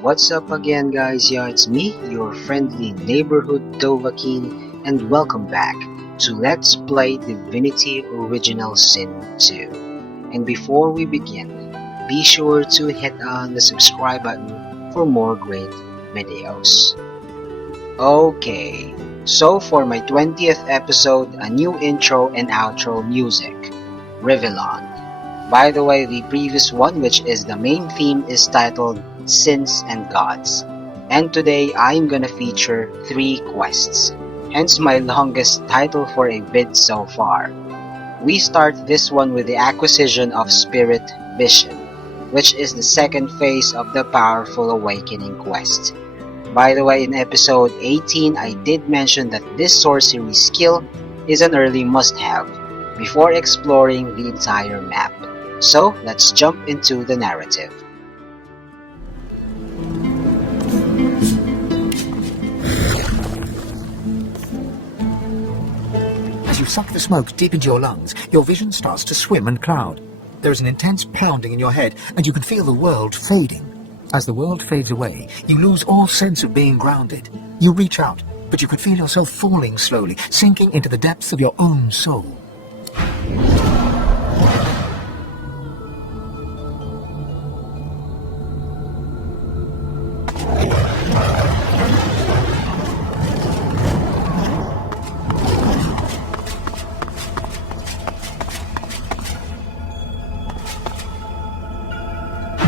What's up again, guys? Yeah, it's me, your friendly neighborhood Dovahkiin, and welcome back to Let's Play Divinity Original Sin 2. And before we begin, be sure to hit on the subscribe button for more great videos. Okay, so for my 20th episode, a new intro and outro music, Revlon. By the way, the previous one, which is the main theme, is titled Sins and Gods. And today, I'm gonna feature 3 quests, hence my longest title for a bid so far. We start this one with the acquisition of Spirit Vision, which is the second phase of the Powerful Awakening quest. By the way, in episode 18, I did mention that this sorcery skill is an early must-have before exploring the entire map. So, let's jump into the narrative. As you suck the smoke deep into your lungs, your vision starts to swim and cloud. There is an intense pounding in your head, and you can feel the world fading. As the world fades away, you lose all sense of being grounded. You reach out, but you can feel yourself falling slowly, sinking into the depths of your own soul.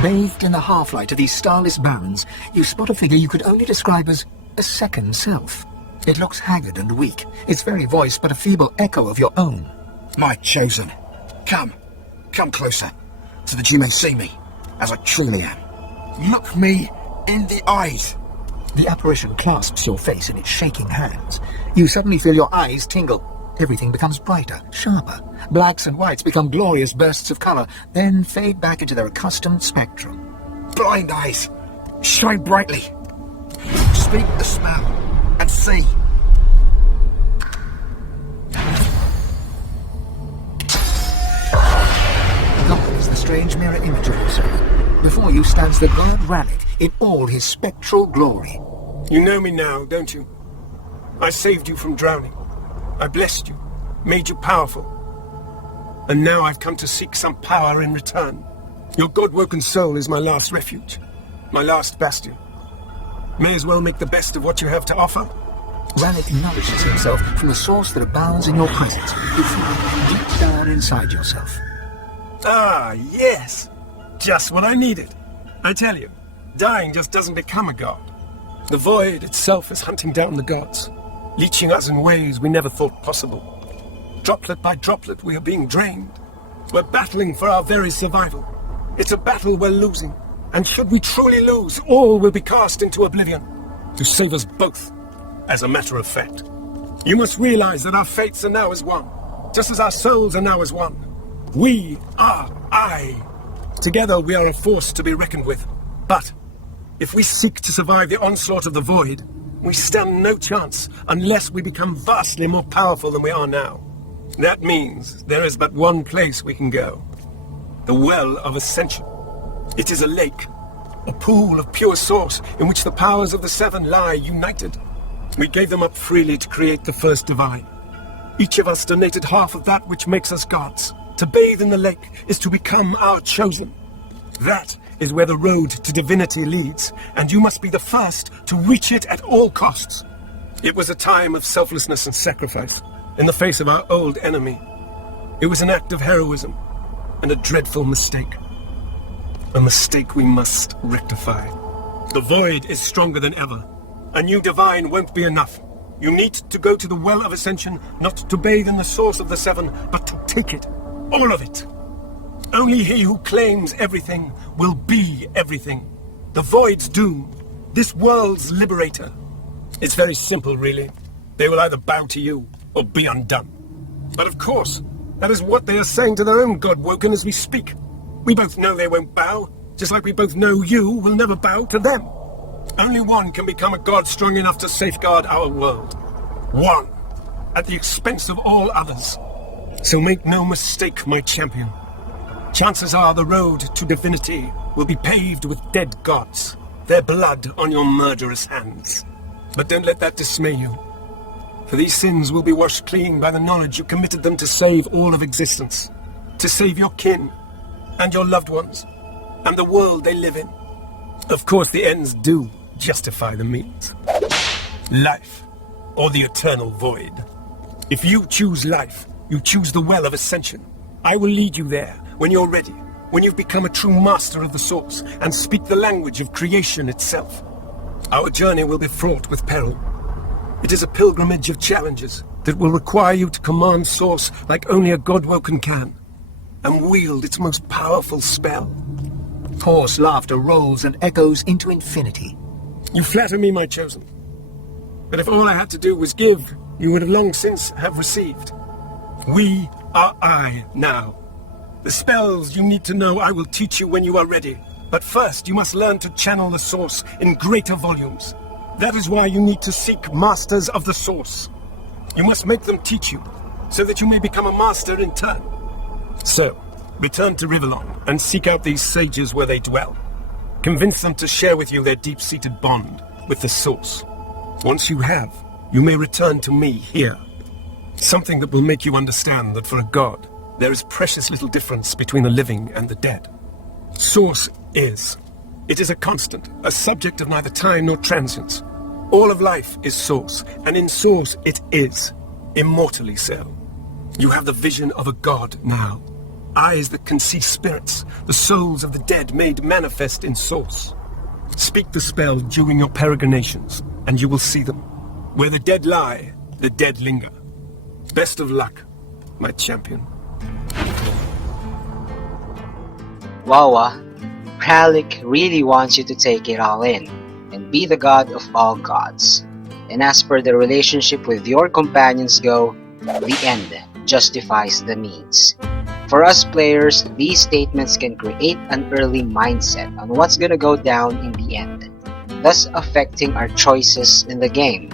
Bathed in the half-light of these starless barrens, you spot a figure you could only describe as a second self. It looks haggard and weak, its very voice but a feeble echo of your own. My chosen, come closer, so that you may see me, as I truly am. Look me in the eyes. The apparition clasps your face in its shaking hands. You suddenly feel your eyes tingle. Everything becomes brighter, sharper. Blacks and whites become glorious bursts of colour, then fade back into their accustomed spectrum. Blind eyes, shine brightly. Speak the smell, and see. Gone is the strange mirror image of yourself. Before you stands the god Ranit in all his spectral glory. You know me now, don't you? I saved you from drowning. I blessed you, made you powerful. And now I've come to seek some power in return. Your God-woken soul is my last refuge, my last bastion. May as well make the best of what you have to offer. Ranit nourishes himself from the source that abounds in your presence. You feel it deep down inside yourself. Ah, yes! Just what I needed. I tell you, dying just doesn't become a god. The void itself is hunting down the gods, leeching us in ways we never thought possible. Droplet by droplet, we are being drained. We're battling for our very survival. It's a battle we're losing, and should we truly lose, all will be cast into oblivion. To save us both, as a matter of fact. You must realize that our fates are now as one, just as our souls are now as one. We are I. Together we are a force to be reckoned with. But, if we seek to survive the onslaught of the void, we stand no chance unless we become vastly more powerful than we are now. That means there is but one place we can go. The Well of Ascension. It is a lake, a pool of pure source in which the powers of the 7 lie united. We gave them up freely to create the first divine. Each of us donated half of that which makes us gods. To bathe in the lake is to become our chosen. That is where the road to divinity leads, and you must be the first to reach it at all costs. It was a time of selflessness and sacrifice, in the face of our old enemy. It was an act of heroism, and a dreadful mistake. A mistake we must rectify. The void is stronger than ever. A new divine won't be enough. You need to go to the Well of Ascension, not to bathe in the source of the 7, but to take it. All of it. Only he who claims everything will be everything. The void's doom. This world's liberator. It's very simple, really. They will either bow to you, or be undone. But of course, that is what they are saying to their own God-woken as we speak. We both know they won't bow, just like we both know you will never bow to them. Only one can become a god strong enough to safeguard our world. One, at the expense of all others. So make no mistake, my champion. Chances are the road to divinity will be paved with dead gods. their blood on your murderous hands. But don't let that dismay you. For these sins will be washed clean by the knowledge you committed them to save all of existence, to save your kin, and your loved ones, and the world they live in. Of course, the ends do justify the means. Life, or the eternal void. If you choose life, you choose the Well of Ascension. I will lead you there when you're ready, when you've become a true master of the Source, and speak the language of creation itself. Our journey will be fraught with peril. It is a pilgrimage of challenges that will require you to command Source like only a God-woken can, and wield its most powerful spell. Hoarse laughter rolls and echoes into infinity. You flatter me, my chosen. But if all I had to do was give, you would have long since have received. We are I now. The spells you need to know I will teach you when you are ready. But first you must learn to channel the Source in greater volumes. That is why you need to seek masters of the Source. You must make them teach you, so that you may become a master in turn. So, return to Rivellon and seek out these sages where they dwell. Convince them to share with you their deep-seated bond with the Source. Once you have, you may return to me here. Something that will make you understand that for a god, there is precious little difference between the living and the dead. Source is. It is a constant, a subject of neither time nor transience. All of life is Source, and in Source it is, immortally so. You have the vision of a god now. Eyes that can see spirits, the souls of the dead made manifest in Source. Speak the spell during your peregrinations, and you will see them. Where the dead lie, the dead linger. Best of luck, my champion. Wawa, Kralik really wants you to take it all in and be the god of all gods. And as per the relationship with your companions go, the end justifies the means. For us players, these statements can create an early mindset on what's gonna go down in the end, thus affecting our choices in the game.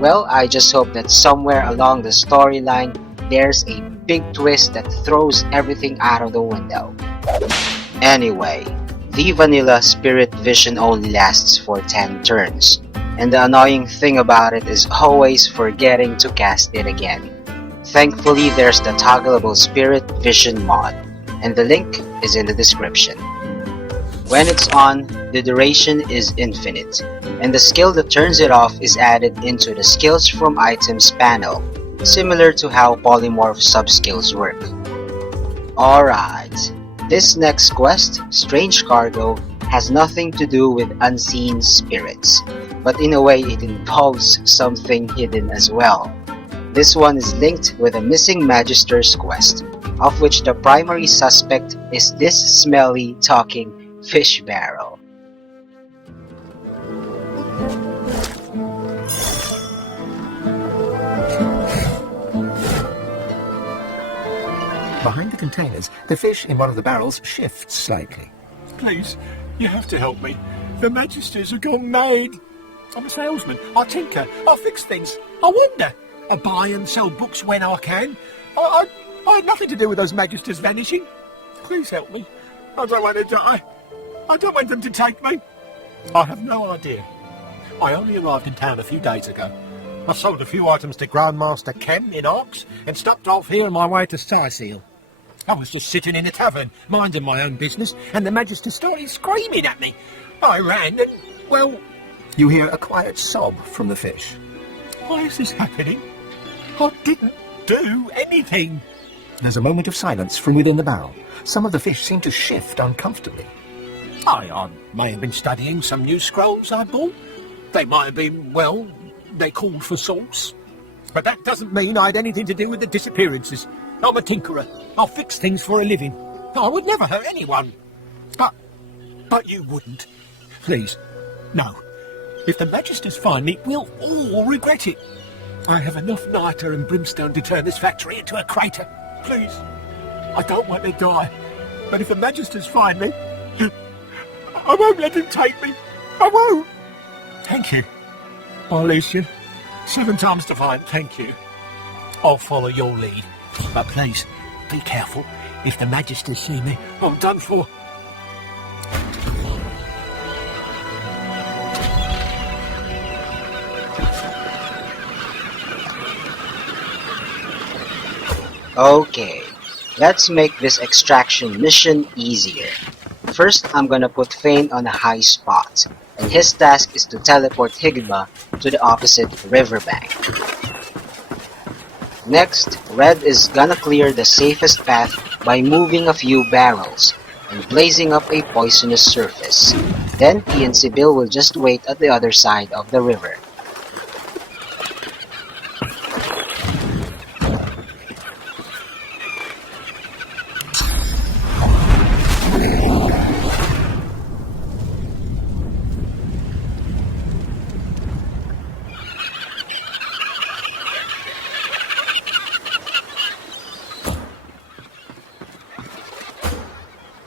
Well, I just hope that somewhere along the storyline, there's a big twist that throws everything out of the window. Anyway, the vanilla spirit vision only lasts for 10 turns, and the annoying thing about it is always forgetting to cast it again. Thankfully, there's the Toggleable Spirit Vision mod, and the link is in the description. When it's on, the duration is infinite, and the skill that turns it off is added into the Skills from Items panel, similar to how Polymorph sub-skills work. Alright, this next quest, Strange Cargo, has nothing to do with unseen spirits, but in a way it involves something hidden as well. This one is linked with a missing Magister's quest, of which the primary suspect is this smelly, talking fish barrel. Behind the containers, the fish in one of the barrels shifts slightly. Please, you have to help me. The Magisters have gone mad. I'm a salesman. I tinker. I fix things. I wander. I buy and sell books when I can. I had nothing to do with those Magisters vanishing. Please help me. I don't want to die. I don't want them to take me. I have no idea. I only arrived in town a few days ago. I sold a few items to Grandmaster Ken in Ox and stopped off here on my way to Starseal. I was just sitting in a tavern, minding my own business, and the Magister started screaming at me. I ran and, well... You hear a quiet sob from the fish. Why is this happening? I didn't do anything. There's a moment of silence from within the barrel. Some of the fish seem to shift uncomfortably. I may have been studying some new scrolls I bought. They might have been, well, they called for salts. But that doesn't mean I had anything to do with the disappearances. I'm a tinkerer. I'll fix things for a living. I would never hurt anyone. But you wouldn't. Please, no. If the Magisters find me, we'll all regret it. I have enough niter and brimstone to turn this factory into a crater. Please. I don't want to die. But if the Magisters find me, I won't let them take me. I won't. Thank you. Alicia. 7 times divine, thank you. I'll follow your lead. But please, be careful. If the Magisters see me, I'm done for. Okay, let's make this extraction mission easier. First, I'm gonna put Fane on a high spot, and his task is to teleport Higba to the opposite riverbank. Next, Red is gonna clear the safest path by moving a few barrels and blazing up a poisonous surface. Then he and Sibyl will just wait at the other side of the river.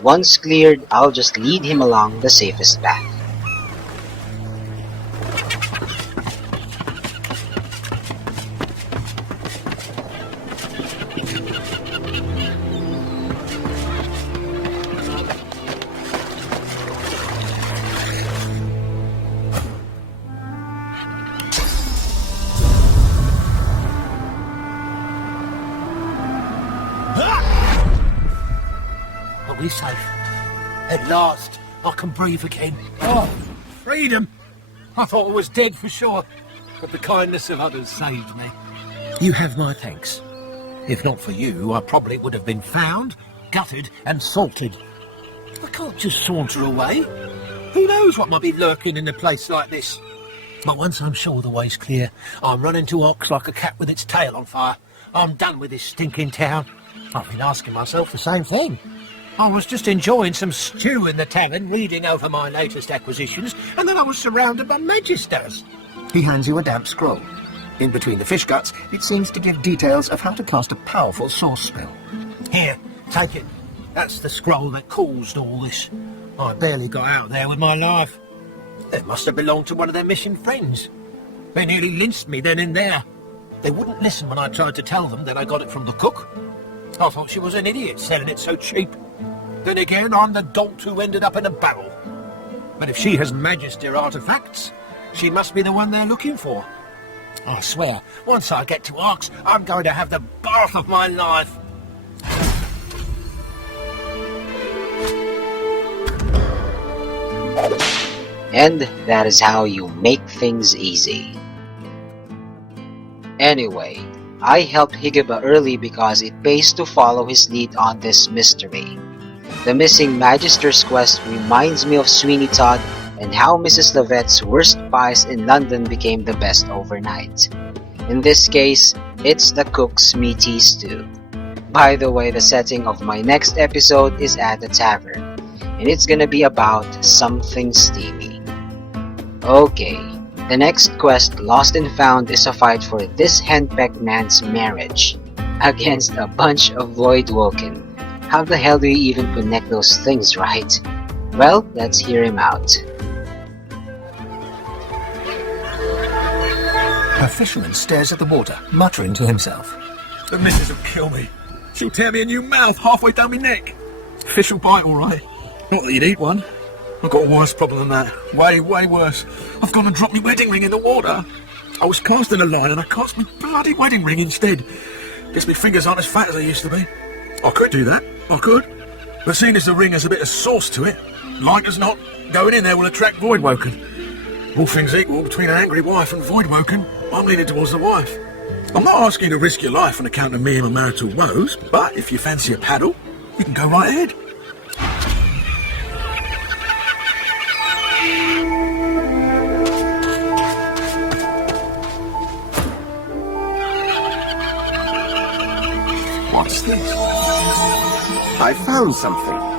Once cleared, I'll just lead him along the safest path. Are we safe? At last, I can breathe again. Oh, freedom! I thought I was dead for sure, but the kindness of others saved me. You have my thanks. If not for you, I probably would have been found, gutted and salted. I can't just saunter away. Who knows what might be lurking in a place like this? But once I'm sure the way's clear, I'm running to Ox like a cat with its tail on fire. I'm done with this stinking town. I've been asking myself the same thing. I was just enjoying some stew in the tavern, reading over my latest acquisitions, and then I was surrounded by magisters. He hands you a damp scroll. In between the fish guts, it seems to give details of how to cast a powerful source spell. Here, take it. That's the scroll that caused all this. I barely got out there with my life. It must have belonged to one of their missing friends. They nearly lynched me then and there. They wouldn't listen when I tried to tell them that I got it from the cook. I thought she was an idiot selling it so cheap. Then again, I'm the dolt who ended up in a barrel. But if she has Magister artifacts, she must be the one they're looking for. I swear, once I get to Arx, I'm going to have the bath of my life. And that is how you make things easy. Anyway, I helped Higba early because it pays to follow his lead on this mystery. The missing Magister's quest reminds me of Sweeney Todd and how Mrs. Levette's worst pies in London became the best overnight. In this case, it's the cook's meaty stew. By the way, the setting of my next episode is at the tavern, and it's gonna be about something steamy. Okay, the next quest, Lost and Found, is a fight for this henpecked man's marriage against a bunch of Voidwoken. How the hell do you even connect those things, right? Well, let's hear him out. A fisherman stares at the water, muttering to himself. The missus will kill me. She'll tear me a new mouth halfway down my neck. Fish will bite, all right. Not that you'd eat one. I've got a worse problem than that. Way, way worse. I've gone and dropped my wedding ring in the water. I was casting a line and I cast my bloody wedding ring instead. Guess my fingers aren't as fat as they used to be. I could do that. I could. But seeing as the ring has a bit of sauce to it, like as not, going in there will attract Voidwoken. All things equal, between an angry wife and Voidwoken, I'm leaning towards the wife. I'm not asking you to risk your life on account of me and my marital woes, but if you fancy a paddle, you can go right ahead. What's this? I found something.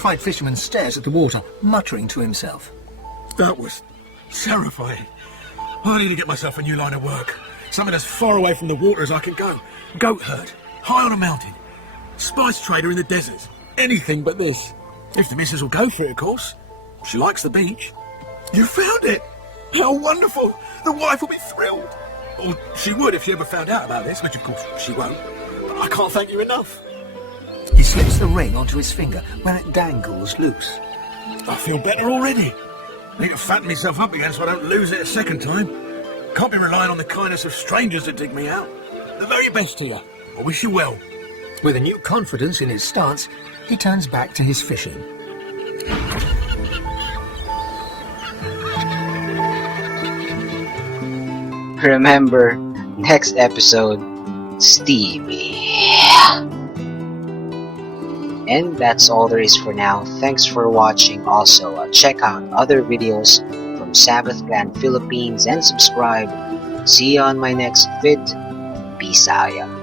horrified fisherman stares at the water, muttering to himself. That was terrifying. I need to get myself a new line of work. Something as far away from the water as I can go. Goat herd, high on a mountain. Spice trader in the deserts. Anything but this. If the missus will go for it, of course. She likes the beach. You found it! How wonderful! The wife will be thrilled. Or she would if she ever found out about this, which of course she won't. But I can't thank you enough. He slips the ring onto his finger, where it dangles loose. I feel better already. I need to fatten myself up again so I don't lose it a second time. Can't be relying on the kindness of strangers to dig me out. The very best to you. I wish you well. With a new confidence in his stance, he turns back to his fishing. Remember, next episode, Stevie. And that's all there is for now. Thanks for watching. Also, check out other videos from Sabbath Clan Philippines and subscribe. See you on my next vid. Peace out.